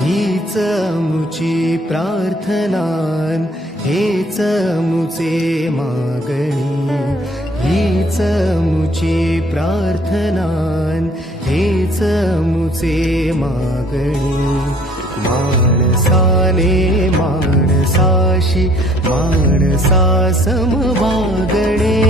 हीच मुची प्रार्थनान, हेच मुचे मागणी. हीच मुची प्रार्थनान, हेच मुचे मागणी. माणसाने माणसाशी माणसासम वागणे.